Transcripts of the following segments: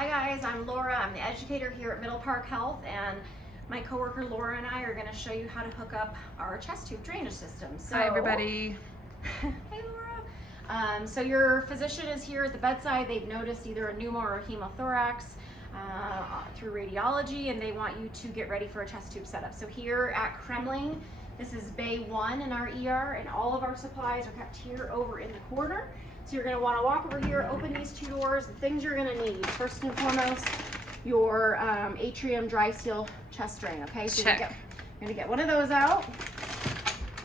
Hi guys, I'm Laura. I'm the educator here at Middle Park Health, and my coworker Laura and I are going to show you how to hook up our chest tube drainage system. So, hi everybody. Hey Laura. So your physician is here at the bedside. They've noticed either a pneumo or a hemothorax through radiology, and they want you to get ready for a chest tube setup. So here at Kremling, this is Bay 1 in our ER, and all of our supplies are kept here over in the corner. So you're going to want to walk over here, open these two doors. The things you're going to need, first and foremost, your Atrium Dry Seal chest drain. Okay, so you're going to get one of those out,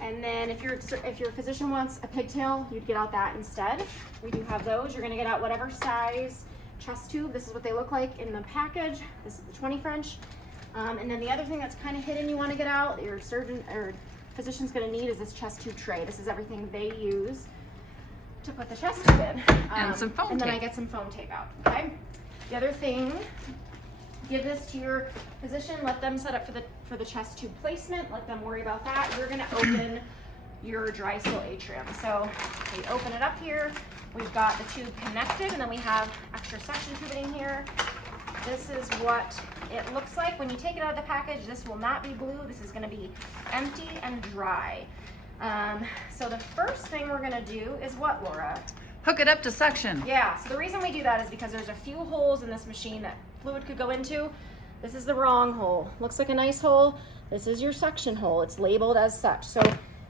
and then if your physician wants a pigtail, you'd get out that instead. We do have those. You're going to get out whatever size chest tube. This is what they look like in the package. This is the 20 French. And then the other thing that's kind of hidden you want to get out, your surgeon or physician's going to need, is this chest tube tray. This is everything they use to put the chest tube in. And some foam tape. And then I get some foam tape out, okay? The other thing, give this to your physician, let them set up for the chest tube placement, let them worry about that. You're gonna open your dry seal atrium. So we open it up here, we've got the tube connected, and then we have extra suction tubing here. This is what it looks like. When you take it out of the package, this will not be blue. This is gonna be empty and dry. So the first thing we're gonna do is what, Laura? Hook it up to suction. Yeah, so the reason we do that is because there's a few holes in this machine that fluid could go into. This is the wrong hole. Looks like a nice hole. This is your suction hole. It's labeled as such. So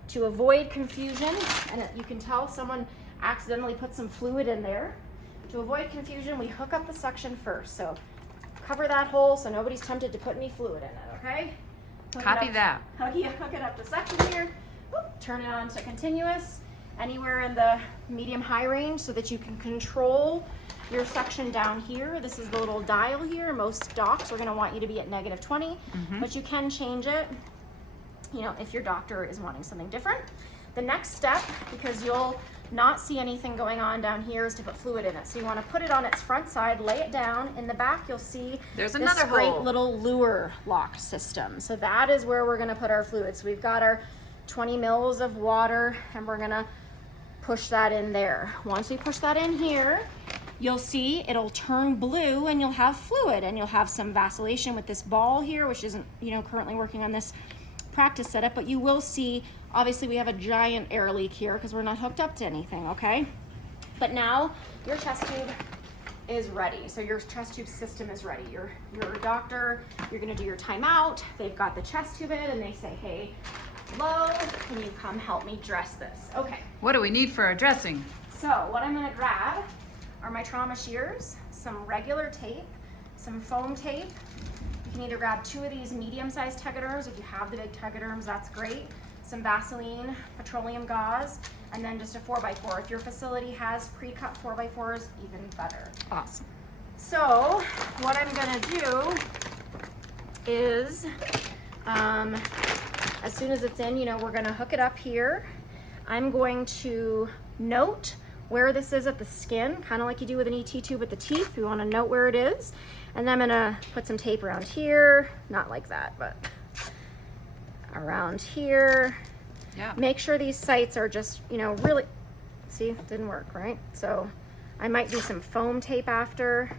to avoid confusion, and you can tell someone accidentally put some fluid in there. To avoid confusion, we hook up the suction first. So cover that hole so nobody's tempted to put any fluid in it, okay? Copy that. Hook it up to suction here. Turn it on to continuous, anywhere in the medium-high range, so that you can control your suction down here. This is the little dial here. Most docs are going to want you to be at -20, but you can change it, you know, if your doctor is wanting something different. The next step, because you'll not see anything going on down here, is to put fluid in it. So you want to put it on its front side, lay it down. In the back, you'll see there's another great hole. Little lure lock system. So that is where we're going to put our fluid. So we've got our 20 mils of water, and we're gonna push that in there. Once we push that in here, you'll see it'll turn blue, and you'll have fluid, and you'll have some vacillation with this ball here, which isn't, you know, currently working on this practice setup, but you will see, obviously we have a giant air leak here because we're not hooked up to anything, okay? But now your chest tube is ready. So your chest tube system is ready. Your doctor, you're gonna do your timeout. They've got the chest tube in, and they say, hey, hello, can you come help me dress this? Okay. What do we need for our dressing? So what I'm gonna grab are my trauma shears, some regular tape, some foam tape. You can either grab 2 of these medium-sized Tegaderms. If you have the big Tegaderms, that's great. Some Vaseline, petroleum gauze, and then just a 4x4. If your facility has pre-cut 4x4s, even better. Awesome. So what I'm gonna do is, as soon as it's in, you know, we're gonna hook it up here. I'm going to note where this is at the skin, kind of like you do with an ET tube with the teeth. You wanna note where it is. And then I'm gonna put some tape around here, not like that, but around here. Yeah. Make sure these sites are just, you know, really, see, it didn't work, right? So I might do some foam tape after.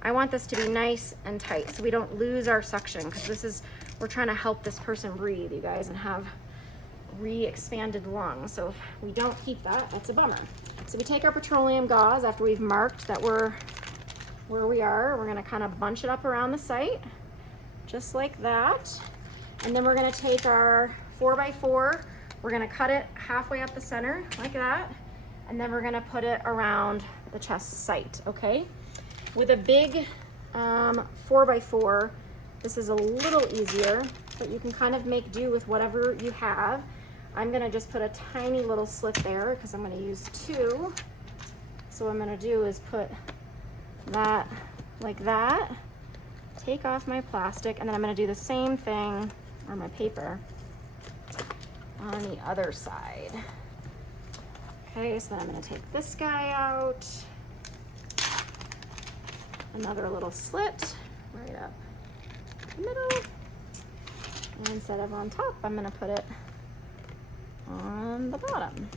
I want this to be nice and tight so we don't lose our suction, because we're trying to help this person breathe, you guys, and have re-expanded lungs. So if we don't keep that, that's a bummer. So we take our petroleum gauze after we've marked that we're where we are. We're gonna kind of bunch it up around the site, just like that. And then we're gonna take our 4x4, we're gonna cut it halfway up the center, like that. And then we're gonna put it around the chest site, okay? With a big 4x4, this is a little easier, but you can kind of make do with whatever you have. I'm gonna just put a tiny little slit there because I'm gonna use 2. So what I'm gonna do is put that like that, take off my plastic, and then I'm gonna do the same thing, or my paper, on the other side. Okay, so then I'm gonna take this guy out, another little slit right up the middle, and instead of on top, I'm gonna put it on the bottom.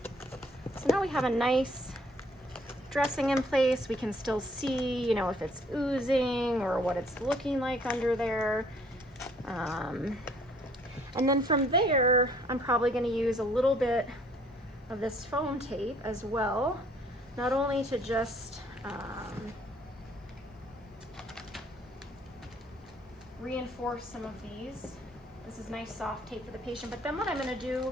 So now we have a nice dressing in place, we can still see, you know, if it's oozing or what it's looking like under there. And then from there, I'm probably going to use a little bit of this foam tape as well, not only to just reinforce some of these. This is nice soft tape for the patient, but then what I'm going to do,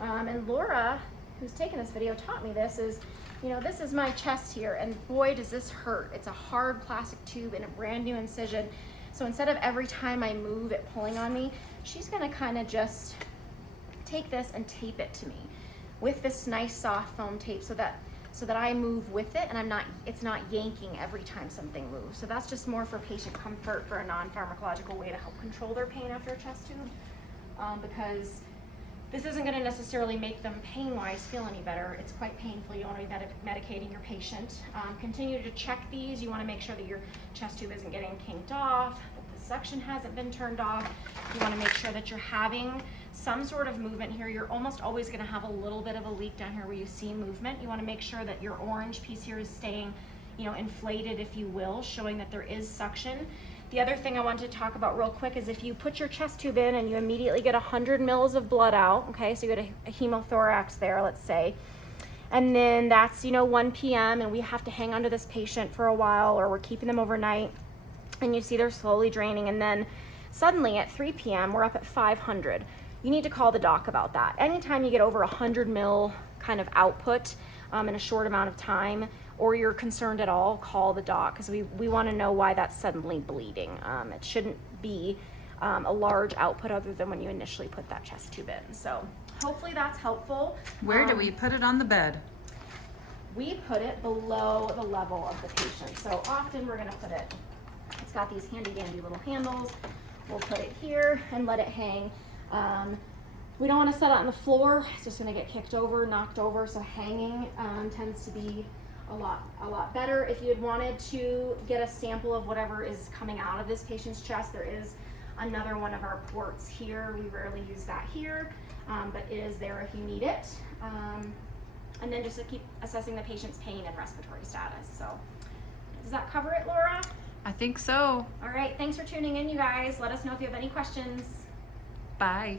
and Laura, who's taken this video, taught me this, is, you know, this is my chest here, and boy, does this hurt. It's a hard plastic tube and a brand new incision. So instead of every time I move it pulling on me, she's gonna kind of just take this and tape it to me with this nice soft foam tape so that I move with it and it's not yanking every time something moves. So that's just more for patient comfort, for a non-pharmacological way to help control their pain after a chest tube, because this isn't going to necessarily make them pain-wise feel any better. It's quite painful. You don't want to be medicating your patient. Continue to check these. You want to make sure that your chest tube isn't getting kinked off, that the suction hasn't been turned off. You want to make sure that you're having some sort of movement here. You're almost always going to have a little bit of a leak down here where you see movement. You want to make sure that your orange piece here is staying, you know, inflated, if you will, showing that there is suction. The other thing I wanted to talk about real quick is if you put your chest tube in and you immediately get 100 mils of blood out, okay, so you get a hemothorax there, let's say, and then that's, you know, 1 p.m. and we have to hang on to this patient for a while, or we're keeping them overnight, and you see they're slowly draining, and then suddenly at 3 p.m. we're up at 500. You need to call the doc about that. Anytime you get over 100 mil kind of output in a short amount of time, or you're concerned at all, call the doc, because we want to know why that's suddenly bleeding. It shouldn't be a large output other than when you initially put that chest tube in. So hopefully that's helpful. Where do we put it on the bed? We put it below the level of the patient. So often we're going to put it, it's got these handy dandy little handles. We'll put it here and let it hang. We don't want to set it on the floor. It's just going to get kicked over, knocked over. So hanging tends to be a lot better. If you had wanted to get a sample of whatever is coming out of this patient's chest, there is another one of our ports here. We rarely use that here, but it is there if you need it. And then just to keep assessing the patient's pain and respiratory status. So does that cover it, Laura? I think so. All right, thanks for tuning in, you guys. Let us know if you have any questions. Bye.